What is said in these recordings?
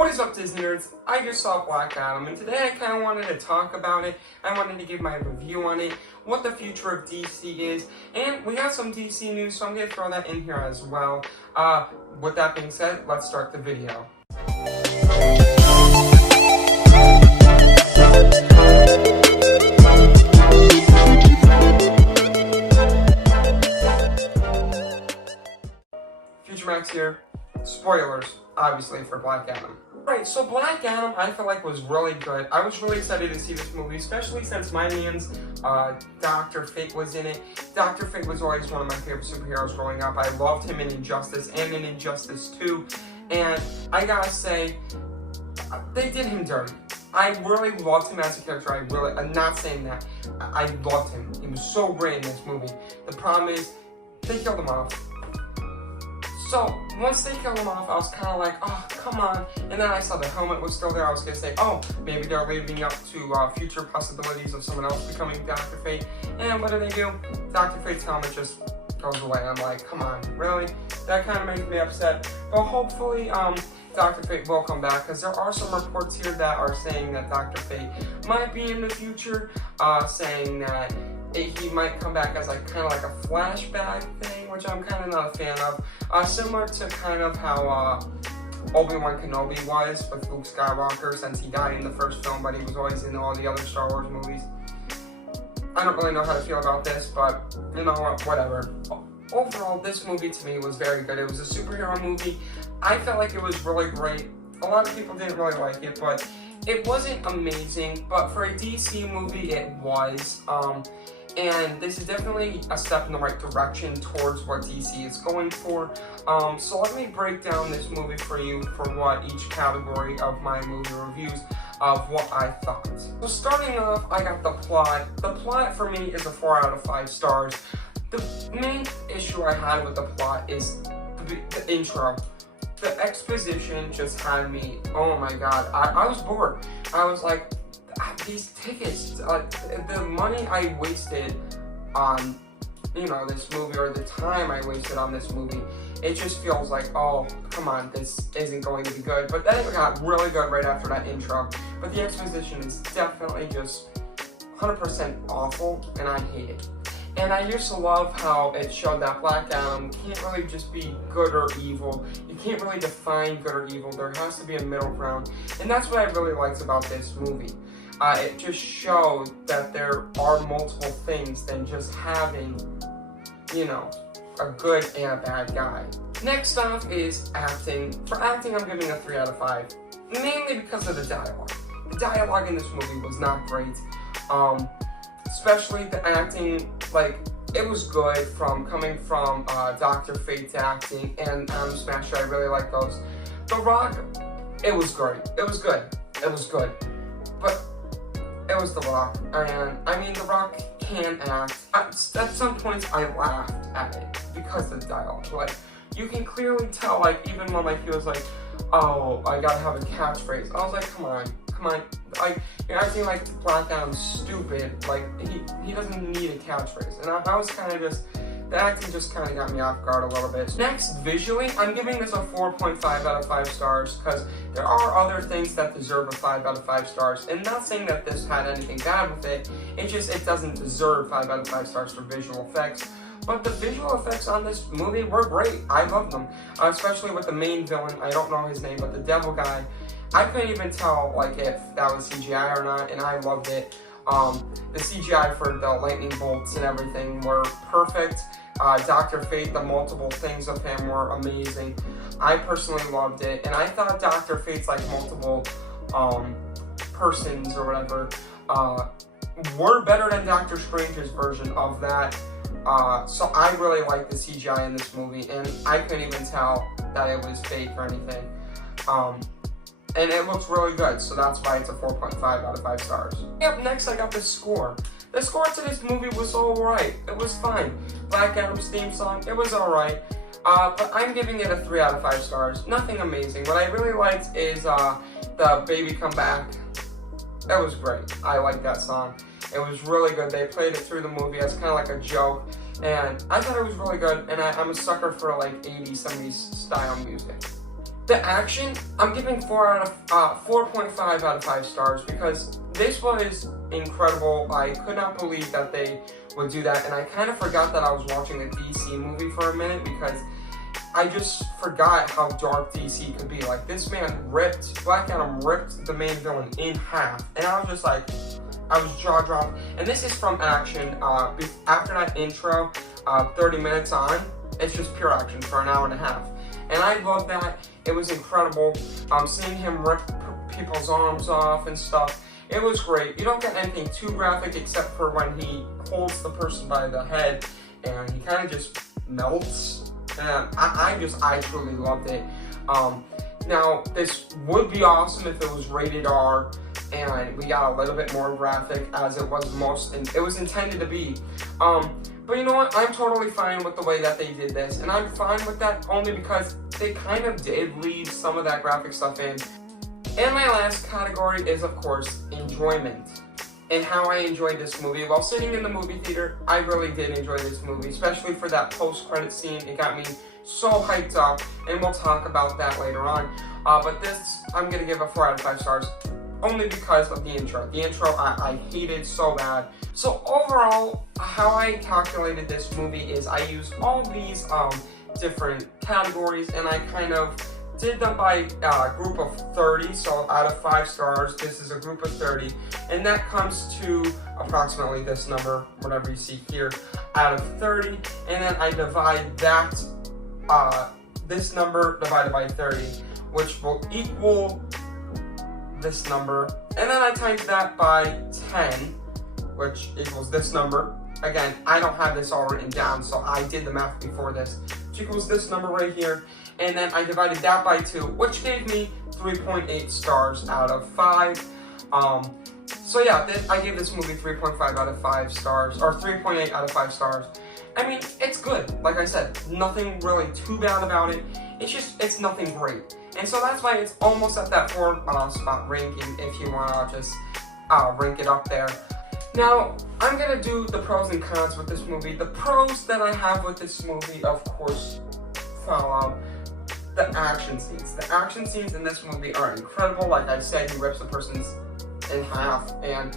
What is up, Disney nerds? I just saw Black Adam, and today I kind of wanted to talk about it. I wanted to give my review on it, what the future of DC is, and we got some DC news, so I'm going to throw that in here as well. With that being said, let's start the video. Future Max here. Spoilers, obviously, for Black Adam. Right, so Black Adam, I feel like was really good. I was really excited to see this movie, especially since my man's Dr. Fate was in it. Dr. Fate was always one of my favorite superheroes growing up. I loved him in Injustice and in Injustice 2. And I gotta say, they did him dirty. I really loved him as a character. I'm not saying that. I loved him. He was so great in this movie. The problem is, they killed him off. So, once they killed him off, I was kind of like, oh, come on. And then I saw the helmet was still there. I was going to say, oh, maybe they're leaving up to future possibilities of someone else becoming Dr. Fate. And what do? Dr. Fate's helmet just goes away. I'm like, come on, really? That kind of makes me upset. But hopefully, Dr. Fate will come back, because there are some reports here that are saying that Dr. Fate might be in the future, saying that he might come back as kind of like a flashback thing, which I'm kind of not a fan of. Similar to kind of how Obi-Wan Kenobi was with Luke Skywalker, since he died in the first film, but he was always in all the other Star Wars movies. I don't really know how to feel about this, but you know what, whatever. Overall, this movie to me was very good. It was a superhero movie. I felt like it was really great. A lot of people didn't really like it, but it wasn't amazing. But for a DC movie, it was. And this is definitely a step in the right direction towards what DC is going for. So let me break down this movie for you for what each category of my movie reviews of what I thought. So starting off, I got the plot. The plot for me is a 4 out of 5 stars. The main issue I had with the plot is the intro. The exposition just had me, oh my god, I was bored. I was like, these tickets, the money I wasted on, this movie, or the time I wasted on this movie, it just feels like, oh, come on, this isn't going to be good. But then it got really good right after that intro. But the exposition is definitely just 100% awful, and I hate it. And I used to love how it showed that Black Adam can't really just be good or evil. You can't really define good or evil. There has to be a middle ground. And that's what I really liked about this movie. It just showed that there are multiple things than just having, a good and a bad guy. Next off is acting. For acting, I'm giving a 3 out of 5. Mainly because of the dialogue. The dialogue in this movie was not great. Especially the acting, it was good coming from Dr. Fate's acting and Smasher. I really like those. The Rock, it was great. It was good. It was good. But it was The Rock. And, The Rock can act. At some points, I laughed at it because of the dialogue. You can clearly tell, even when, he was like, oh, I gotta have a catchphrase. I was like, come on. You're acting like Black Adam's stupid. He doesn't need a catchphrase. And I was kind of the acting just kind of got me off guard a little bit. Next, visually, I'm giving this a 4.5 out of 5 stars, because there are other things that deserve a 5 out of 5 stars. And not saying that this had anything bad with it, it doesn't deserve 5 out of 5 stars for visual effects. But the visual effects on this movie were great. I loved them, especially with the main villain. I don't know his name, but the devil guy. I couldn't even tell if that was CGI or not, and I loved it. The CGI for the lightning bolts and everything were perfect. Dr. Fate, the multiple things of him were amazing. I personally loved it, and I thought Dr. Fate's multiple persons or whatever were better than Doctor Strange's version of that. So I really liked the CGI in this movie, and I couldn't even tell that it was fake or anything. And it looks really good, so that's why it's a 4.5 out of 5 stars. Yep, next I got the score. The score to this movie was alright. It was fine. Black Adam's theme song, it was alright. But I'm giving it a 3 out of 5 stars. Nothing amazing. What I really liked is the Baby Come Back. That was great. I liked that song. It was really good. They played it through the movie as kind of like a joke. And I thought it was really good. And I'm a sucker for 80s, 70s style music. The action, I'm giving 4.5 out of 5 stars because this was incredible. I could not believe that they would do that, and I kind of forgot that I was watching a DC movie for a minute because I just forgot how dark DC could be. Like, this man Black Adam ripped the main villain in half, and I was just like, I was jaw dropped. And this is from action. After that intro, 30 minutes on, it's just pure action for an hour and a half. And I love that. It was incredible. Seeing him rip people's arms off and stuff. It was great. You don't get anything too graphic except for when he holds the person by the head and he kind of just melts. And I truly loved it. Now, this would be awesome if it was rated R and we got a little bit more graphic as it was intended to be. But you know what? I'm totally fine with the way that they did this, and I'm fine with that only because they kind of did leave some of that graphic stuff in. And my last category is, of course, enjoyment. And how I enjoyed this movie. While sitting in the movie theater, I really did enjoy this movie, especially for that post-credit scene. It got me so hyped up, and we'll talk about that later on. But this, I'm going to give a 4 out of 5 stars, only because of the intro. The intro, I hated so bad. So overall, how I calculated this movie is I used all these different categories, and I kind of did them by a group of 30, so out of 5 stars, this is a group of 30, and that comes to approximately this number, whatever you see here, out of 30, and then I divide that, this number divided by 30, which will equal this number, and then I times that by 10, which equals this number. Again, I don't have this all written down, so I did the math before this, which equals this number right here. And then I divided that by 2, which gave me 3.8 stars out of 5. So yeah, I gave this movie 3.5 out of 5 stars, or 3.8 out of 5 stars. I mean, it's good. Like I said, nothing really too bad about it. It's nothing great. And so that's why it's almost at that 4 spot ranking if you want to just rank it up there. Now, I'm going to do the pros and cons with this movie. The pros that I have with this movie, of course, follow the action scenes. The action scenes in this movie are incredible. Like I said, he rips the person's in half, and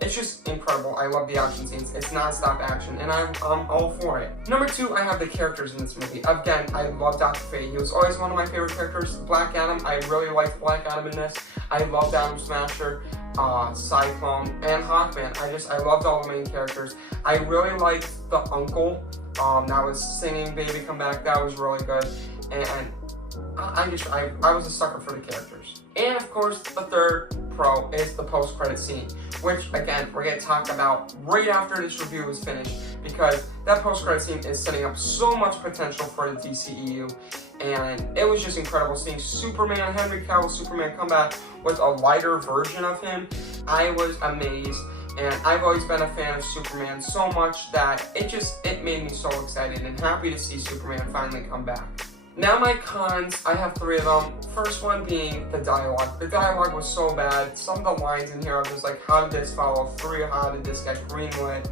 it's just incredible. I love the action scenes. It's non-stop action, and I'm all for it. Number 2, I have the characters in this movie. Again, I love Dr. Fate. He was always one of my favorite characters. Black Adam, I really liked Black Adam in this. I loved Atom Smasher, Cyclone, and Hawkman. I loved all the main characters. I really liked the uncle that was singing Baby Come Back. That was really good. And I was a sucker for the characters. And of course, the third pro is the post-credit scene, which again, we're going to talk about right after this review is finished, because that post-credit scene is setting up so much potential for the DCEU. And it was just incredible seeing Henry Cavill's Superman come back with a lighter version of him. I was amazed, and I've always been a fan of Superman so much that it made me so excited and happy to see Superman finally come back. Now my cons, I have 3 of them. First one being the dialogue. The dialogue was so bad. Some of the lines in here, I was just like, how did this follow through? How did this get greenlit?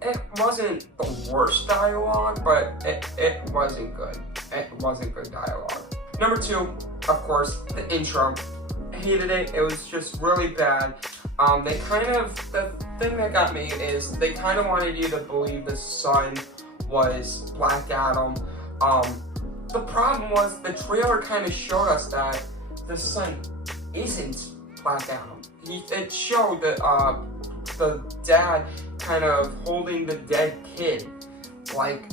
It wasn't the worst dialogue, but it wasn't good. It wasn't good dialogue. Number 2, of course, the intro. I hated it. It was just really bad. The thing that got me is they kind of wanted you to believe the sun was Black Adam. The problem was the trailer kind of showed us that the sun isn't Black Adam. It showed that the dad kind of holding the dead kid. Like,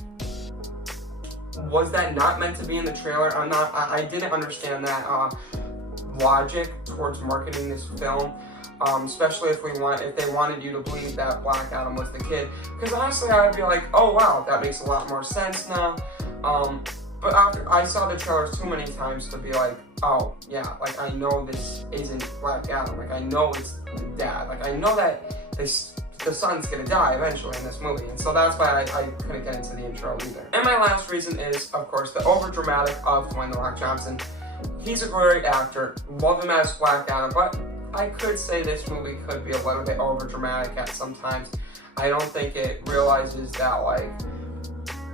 was that not meant to be in the trailer? I didn't understand that logic towards marketing this film. Especially if they wanted you to believe that Black Adam was the kid. Because honestly, I'd be like, oh wow, that makes a lot more sense now. But after I saw the trailers too many times to be like, oh yeah, like I know this isn't Black Adam. Like I know it's the dad. Like I know that the son's gonna die eventually in this movie. And so that's why I couldn't get into the intro either. And my last reason is, of course, the overdramatic of Dwayne "The Rock" Johnson. He's a great actor. Love him as Black Adam, but I could say this movie could be a little bit overdramatic at sometimes. I don't think it realizes that, like,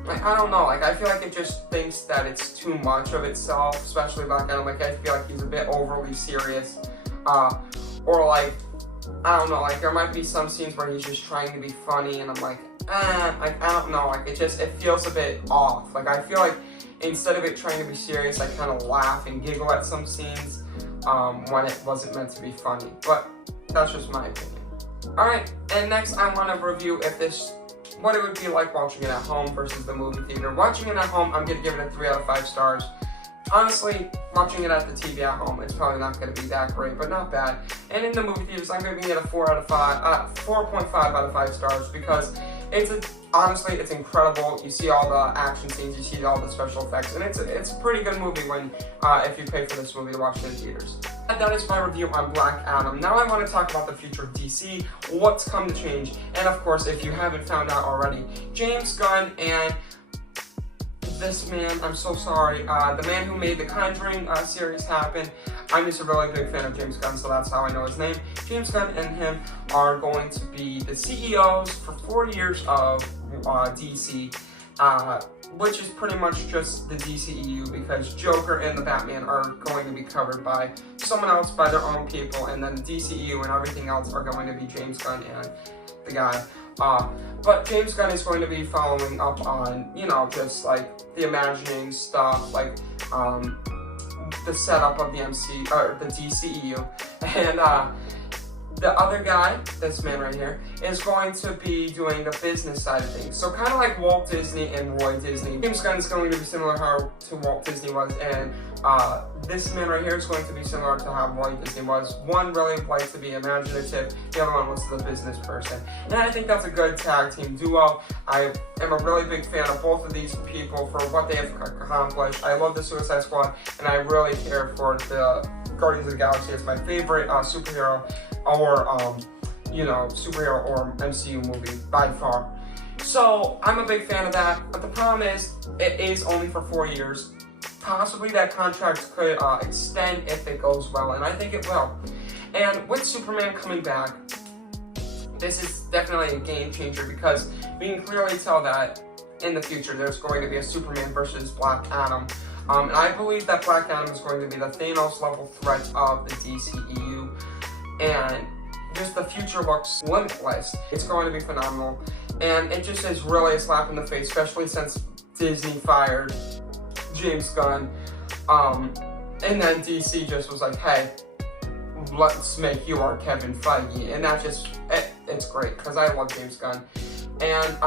like, I don't know, like, I feel like it just thinks that it's too much of itself, especially Black Adam. Like, I feel like he's a bit overly serious, or like, I don't know, like, there might be some scenes where he's just trying to be funny, and I'm like, like, I don't know, like, it feels a bit off. Like, I feel like instead of it trying to be serious, I kind of laugh and giggle at some scenes, when it wasn't meant to be funny, but that's just my opinion. Alright, and next I want to review what it would be like watching it at home versus the movie theater. Watching it at home, I'm going to give it a 3 out of 5 stars. Honestly, watching it at the TV at home, it's probably not going to be that great, but not bad. And in the movie theaters, I'm giving it a 4.5 out of 5 stars, because honestly, it's incredible. You see all the action scenes, you see all the special effects, and it's a pretty good movie if you pay for this movie to watch it in theaters. And that is my review on Black Adam. Now I want to talk about the future of DC, what's come to change, and of course, if you haven't found out already, James Gunn and this man, I'm so sorry, the man who made the Conjuring series happen. I'm just a really big fan of James Gunn, so that's how I know his name. James Gunn and him are going to be the CEOs for 4 years of DC, which is pretty much just the DCEU, because Joker and the Batman are going to be covered by someone else, by their own people, and then the DCEU and everything else are going to be James Gunn and the guy. But James Gunn is going to be following up on, just like the imagining stuff, like the setup of the DCEU, and the other guy, this man right here, is going to be doing the business side of things. So kind of like Walt Disney and Roy Disney. James Gunn is going to be similar to Walt Disney was, and this man right here is going to be similar to how Roy Disney was. One really likes to be imaginative, the other one was the business person. And I think that's a good tag team duo. I am a really big fan of both of these people for what they have accomplished. I love the Suicide Squad, and I really care for the Guardians of the Galaxy. It's my favorite superhero or superhero or MCU movie by far. So I'm a big fan of that, but the problem is it is only for 4 years. Possibly that contract could extend if it goes well, and I think it will. And with Superman coming back, this is definitely a game changer, because we can clearly tell that in the future there's going to be a Superman versus Black Adam. And I believe that Black Adam is going to be the Thanos level threat of the DCEU. And just the future looks limitless. It's going to be phenomenal. And it just is really a slap in the face, especially since Disney fired James Gunn. And then DC just was like, hey, let's make you our Kevin Feige. And that just, it's great, because I love James Gunn. And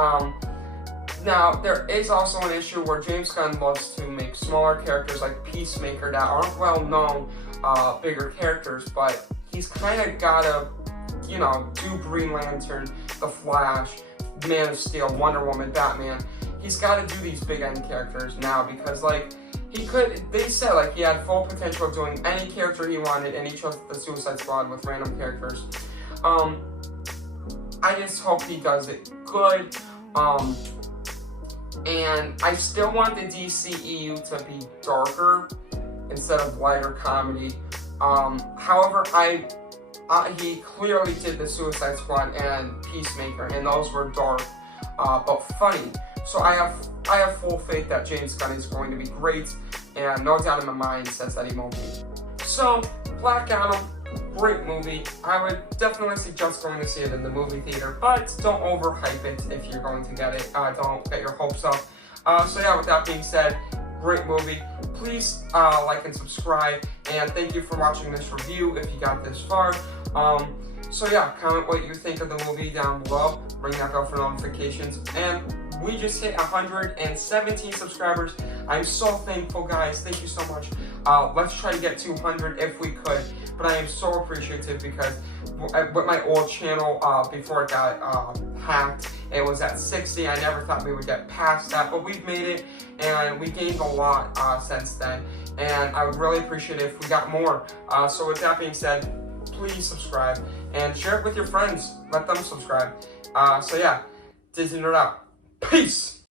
now, there is also an issue where James Gunn loves to make smaller characters like Peacemaker that aren't well-known, bigger characters, but he's kind of got to, do Green Lantern, The Flash, Man of Steel, Wonder Woman, Batman. He's got to do these big-end characters now, because, they said, he had full potential of doing any character he wanted, and he chose the Suicide Squad with random characters. I just hope he does it good. And I still want the DCEU to be darker instead of lighter comedy. However, he clearly did the Suicide Squad and Peacemaker, and those were dark, but funny. So I have full faith that James Gunn is going to be great, and no doubt in my mind says that he won't be. So, Black Adam, great movie. I would definitely suggest going to see it in the movie theater, but don't overhype it if you're going to get it. Don't get your hopes up. So yeah, with that being said, great movie. Please like and subscribe, and thank you for watching this review if you got this far. So yeah, comment what you think of the movie down below. Ring that bell for notifications. And we just hit 117 subscribers. I'm so thankful, guys. Thank you so much. Let's try to get 200 if we could. But I am so appreciative, because with my old channel, before it got hacked, it was at 60. I never thought we would get past that, but we've made it, and we gained a lot since then. And I would really appreciate it if we got more. So with that being said, please subscribe and share it with your friends. Let them subscribe. So yeah, Disney Nerd out. Peace!